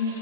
What's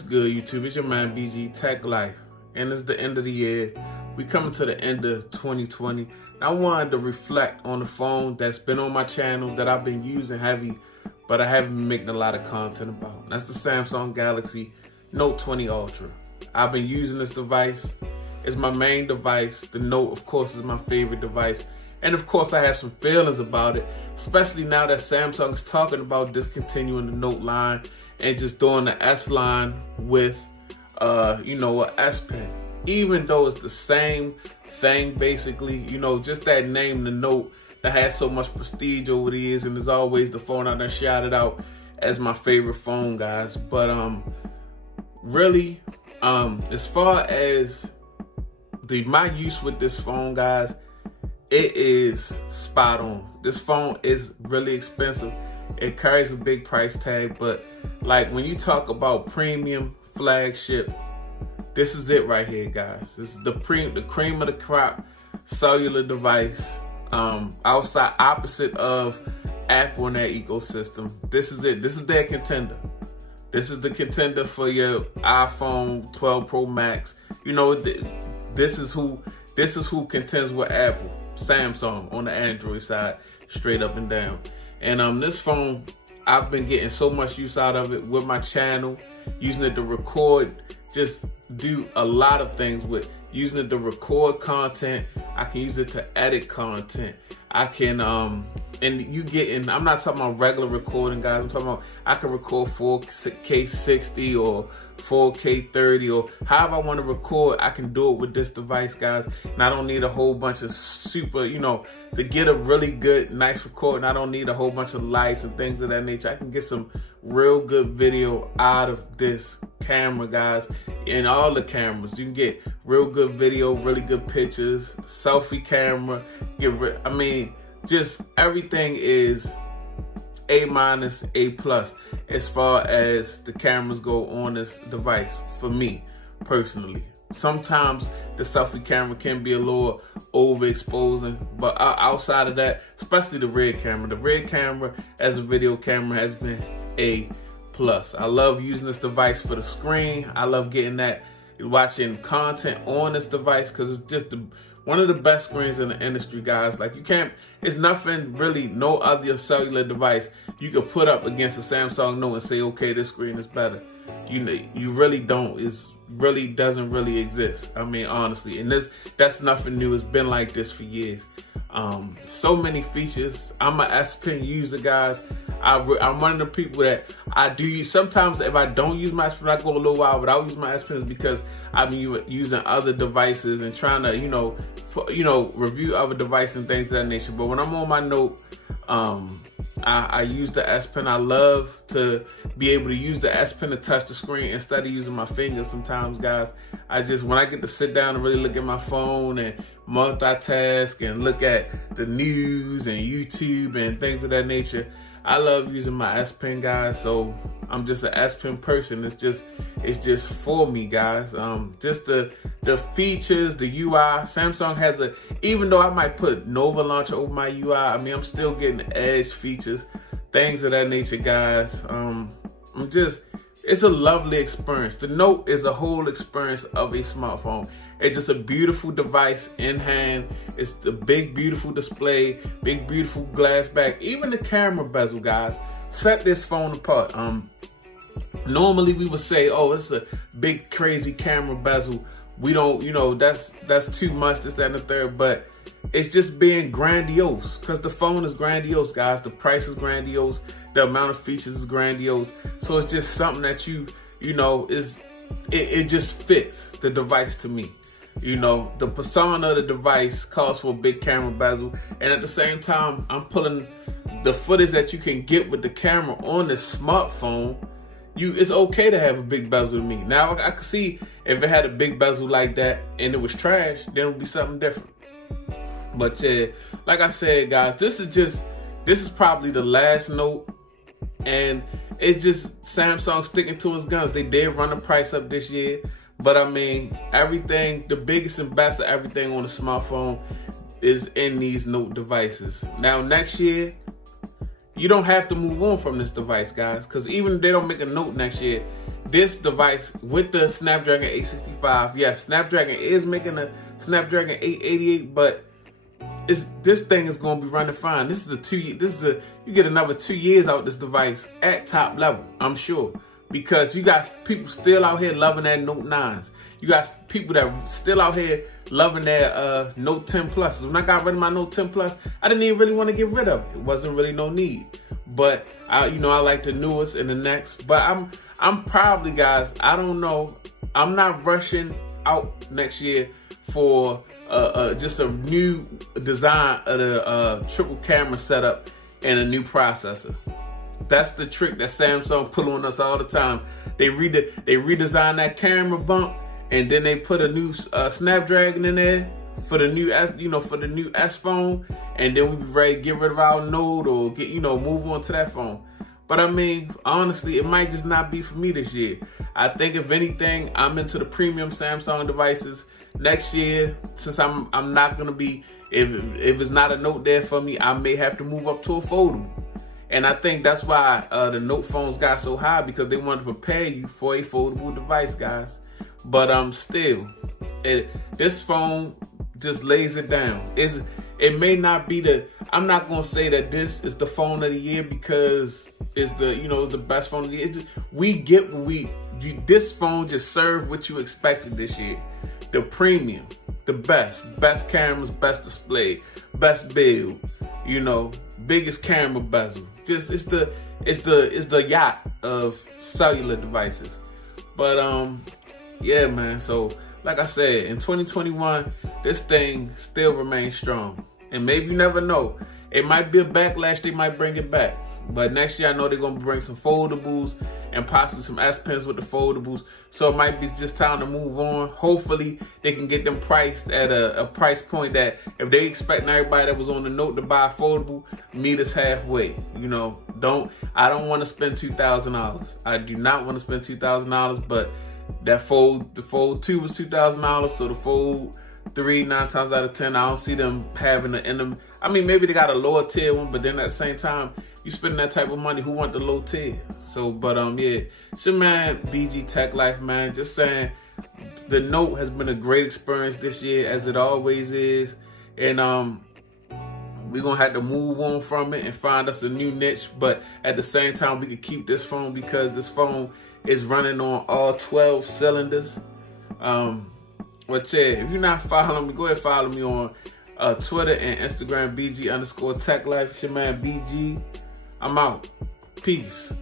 good, YouTube? It's your man BG Tech Life, and it's the end of the year. We coming to the end of 2020. I wanted to reflect on the phone that's been on my channel that I've been using heavy, but I haven't been making a lot of content about. That's the Samsung Galaxy Note 20 Ultra. I've been using this device. It's my main device. The Note, of course, is my favorite device. And of course, I have some feelings about it, especially now that Samsung is talking about discontinuing the Note line and just doing the S line with, a S Pen. Even though it's the same thing, basically, just that name, the Note, that has so much prestige over the years, and is always the phone I done shouted out as my favorite phone, guys. But really, as far as my use with this phone, guys, it is spot on. This phone is really expensive. It carries a big price tag, but like when you talk about premium flagship, this is it right here, guys. This is the cream of the crop cellular device. Opposite of Apple in their ecosystem. This is it. This is their contender. This is the contender for your iPhone 12 Pro Max. This is who contends with Apple, Samsung on the Android side, straight up and down. And this phone, I've been getting so much use out of it with my channel, using it to record, just do a lot of things with, using it to record content. I can use it to edit content. I can, I'm not talking about regular recording, guys. I'm talking about I can record 4K 60 or 4K 30 or however I want to record. I can do it with this device, guys. And I don't need a whole bunch of super, to get a really good, nice recording. I don't need a whole bunch of lights and things of that nature. I can get some real good video out of this camera, guys. In all the cameras, you can get real good video, really good pictures, selfie camera. Just everything is A-, A+ as far as the cameras go on this device, for me personally. Sometimes the selfie camera can be a little overexposing, but outside of that, especially the rear camera as a video camera has been A+. I love using this device for the screen. I love watching content on this device because it's just one of the best screens in the industry, guys. Like, it's nothing really, no other cellular device you could put up against a Samsung Note and say, okay, this screen is better. You really don't. It really doesn't really exist. I mean, honestly, and that's nothing new. It's been like this for years. So many features. I'm an S Pen user, guys. I'm one of the people that I do use. Sometimes if I don't use my S Pen, I go a little while without using my S Pen because I've been using other devices and trying to, review other devices and things of that nature. But when I'm on my Note, I use the S Pen. I love to be able to use the S Pen to touch the screen instead of using my fingers sometimes, guys. When I get to sit down and really look at my phone and multitask and look at the news and YouTube and things of that nature, I love using my S Pen, guys. So I'm just an S Pen person. It's just for me, guys. Just the features, the UI. Samsung has even though I might put Nova Launcher over my UI, I'm still getting Edge features, things of that nature, guys. It's a lovely experience. The Note is a whole experience of a smartphone. It's just a beautiful device in hand. It's the big, beautiful display, big, beautiful glass back. Even the camera bezel, guys, set this phone apart. Normally we would say, oh, it's a big, crazy camera bezel. We don't, that's too much, this, that, and the third. But it's just being grandiose because the phone is grandiose, guys. The price is grandiose. The amount of features is grandiose. So it's just something that it just fits the device to me. The persona of the device calls for a big camera bezel, and at the same time, I'm pulling the footage that you can get with the camera on the smartphone. It's okay to have a big bezel to me. Now, I could see if it had a big bezel like that and it was trash, then it would be something different. But yeah, like I said, guys, this is just this is probably the last Note, and it's just Samsung sticking to its guns. They did run the price up this year, but I mean, everything, the biggest and best of everything on the smartphone is in these Note devices. Now, next year, you don't have to move on from this device, guys, because even if they don't make a Note next year, this device with the Snapdragon 865, yes, Snapdragon is making a Snapdragon 888, but this thing is going to be running fine. This is you get another 2 years out this device at top level, I'm sure, because you got people still out here loving their Note 9s. You got people that still out here loving their Note 10 Pluses. When I got rid of my Note 10 Plus, I didn't even really want to get rid of it. It wasn't really no need. But I like the newest and the next. But I'm probably, guys, I don't know. I'm not rushing out next year for just a new design of the triple camera setup and a new processor. That's the trick that Samsung pull on us all the time. They redesign that camera bump, and then they put a new Snapdragon in there for the new S phone, and then we be ready to get rid of our Note or move on to that phone. But I mean, honestly, it might just not be for me this year. I think if anything, I'm into the premium Samsung devices. Next year, since I'm not gonna be, if it's not a Note there for me, I may have to move up to a foldable. And I think that's why the Note phones got so high, because they wanted to prepare you for a foldable device, guys. But still, this phone just lays it down. It may not be I'm not gonna say that this is the phone of the year because it's the best phone of the year. This phone just served what you expected this year. The premium, the best cameras, best display, best build, biggest camera bezel. Just it's the yacht of cellular devices. But yeah, man. So like I said, in 2021, this thing still remains strong. And maybe you never know. It might be a backlash. They might bring it back. But next year, I know they're going to bring some foldables and possibly some S Pens with the foldables. So it might be just time to move on. Hopefully, they can get them priced at a price point that if they expecting everybody that was on the Note to buy a foldable, meet us halfway. I don't want to spend $2,000. I do not want to spend $2,000, but the Fold 2 was $2,000, so the Fold 3, 9 times out of 10, I don't see them having I mean, maybe they got a lower tier one, but then at the same time, you spending that type of money, who want the low tier? So, but yeah, it's your man, BG Tech Life, man. Just saying, the Note has been a great experience this year, as it always is. And we're going to have to move on from it and find us a new niche. But at the same time, we can keep this phone because this phone is running on all 12 cylinders. But yeah, if you're not following me, go ahead and follow me on Twitter and Instagram, BG_TechLife. It's your man, BG. I'm out. Peace.